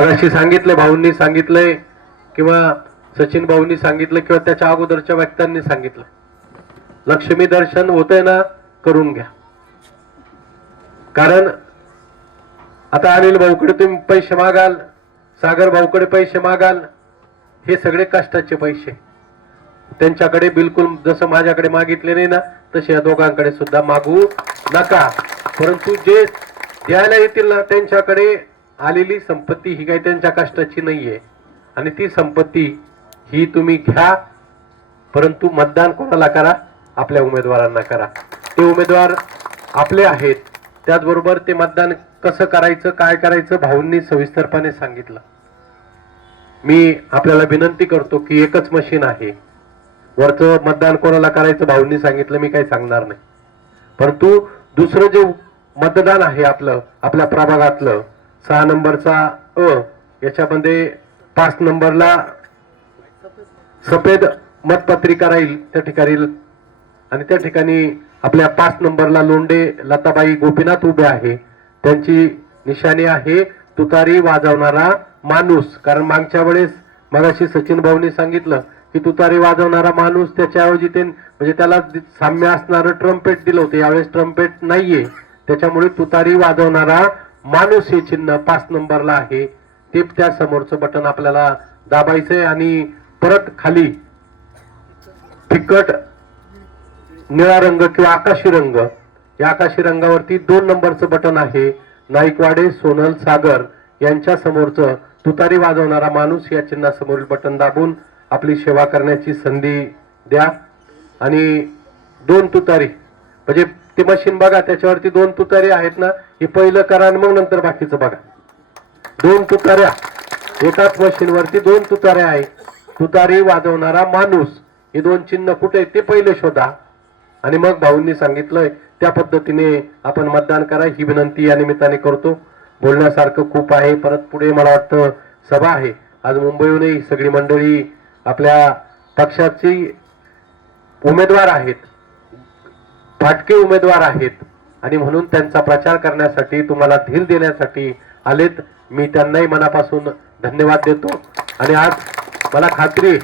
मगाशी सांगितले भाऊंनी सांगितलंय किंवा सचिन भाऊंनी सांगितलं किंवा त्याच्या अगोदरच्या व्यक्तांनी सांगितलं. लक्ष्मी दर्शन होतंय ना करून घ्या. कारण आता अनिल भाऊकडे तुम्ही पैसे मागाल सागर भाऊकडे पैसे मागाल हे सगळे कष्टाचे पैसे. त्यांच्याकडे बिलकुल जसं माझ्याकडे मागितले नाही ना तसे या दोघांकडे सुद्धा मागू नका. परंतु जे द्यायला येतील ना त्यांच्याकडे आलेली संपत्ती ही काही त्यांच्या कष्टाची नाहीये. आणि ती संपत्ती ही तुम्ही घ्या परंतु मतदान कोणाला करा? आपल्या उमेदवारांना करा. ते उमेदवार आपले आहेत. त्याचबरोबर ते मतदान कसं करायचं काय करायचं भाऊंनी सविस्तरपणे सांगितलं. मी आपल्याला विनंती करतो की एकच मशीन आहे. वरचं मतदान कोणाला करायचं भाऊंनी सांगितलं मी काही सांगणार नाही. परंतु दुसरं जे मतदान आहे आपलं आपल्या प्रभागातलं सहा नंबरचा अ याच्यामध्ये पाच नंबरला सफेद मतपत्रिका राहील त्या ठिकाणी. आणि त्या ठिकाणी आपल्या पाच नंबरला लोंडे लताबाई गोपीनाथ उभे आहे. त्यांची निशाणी आहे तुतारी वाजवणारा माणूस. कारण मागच्या वेळेस मगाशी सचिन भाऊनी सांगितलं की तुतारी वाजवणारा माणूस त्याच्याऐवजी ते म्हणजे त्याला साम्य असणारं ट्रम्पेट दिलं होतं. यावेळेस ट्रम्पेट नाहीये. त्याच्यामुळे तुतारी वाजवणारा माणूस हे चिन्ह पाच नंबरला आहे. ते त्या समोरचं बटन आपल्याला दाबायचंय आणि परत खाली फिकट निळा रंग किंवा आकाशी रंग या आकाशी रंगावरती दोन नंबरचं बटन आहे. नाईकवाडे सोनल सागर यांच्या समोरचं तुतारी वाजवणारा माणूस या चिन्हासमोरील बटन दाबून आपली सेवा करण्याची संधी द्या. आणि दोन तुतारी म्हणजे ते मशीन बघा त्याच्यावरती दोन तुतारी आहेत ना हे पहिलं करा आणि मग नंतर बाकीचं बघा. दोन तुताऱ्या. एकाच मशीनवरती दोन तुताऱ्या आहेत. तुतारी वाजवणारा माणूस. हे दोन चिन्ह कुठे आहेत ते पहिले शोधा. आणि मग भाऊंनी सांगितलंय त्या पद्धतीने आपण मतदान करा ही विनंती या निमित्ताने करतो. बोलण्यासारखं खूप आहे परत पुढे मला वाटतं सभा आहे. आज मुंबईहूनही सगळी मंडळी आपल्या पक्षाची उमेदवार आहेत. फाटके उमेदवार आहेत. आणि म्हणून त्यांचा प्रचार करण्यासाठी तुम्हाला धीर देण्यासाठी आलेत. मी त्यांनाही मनापासून धन्यवाद देतो. आणि आज मला खात्री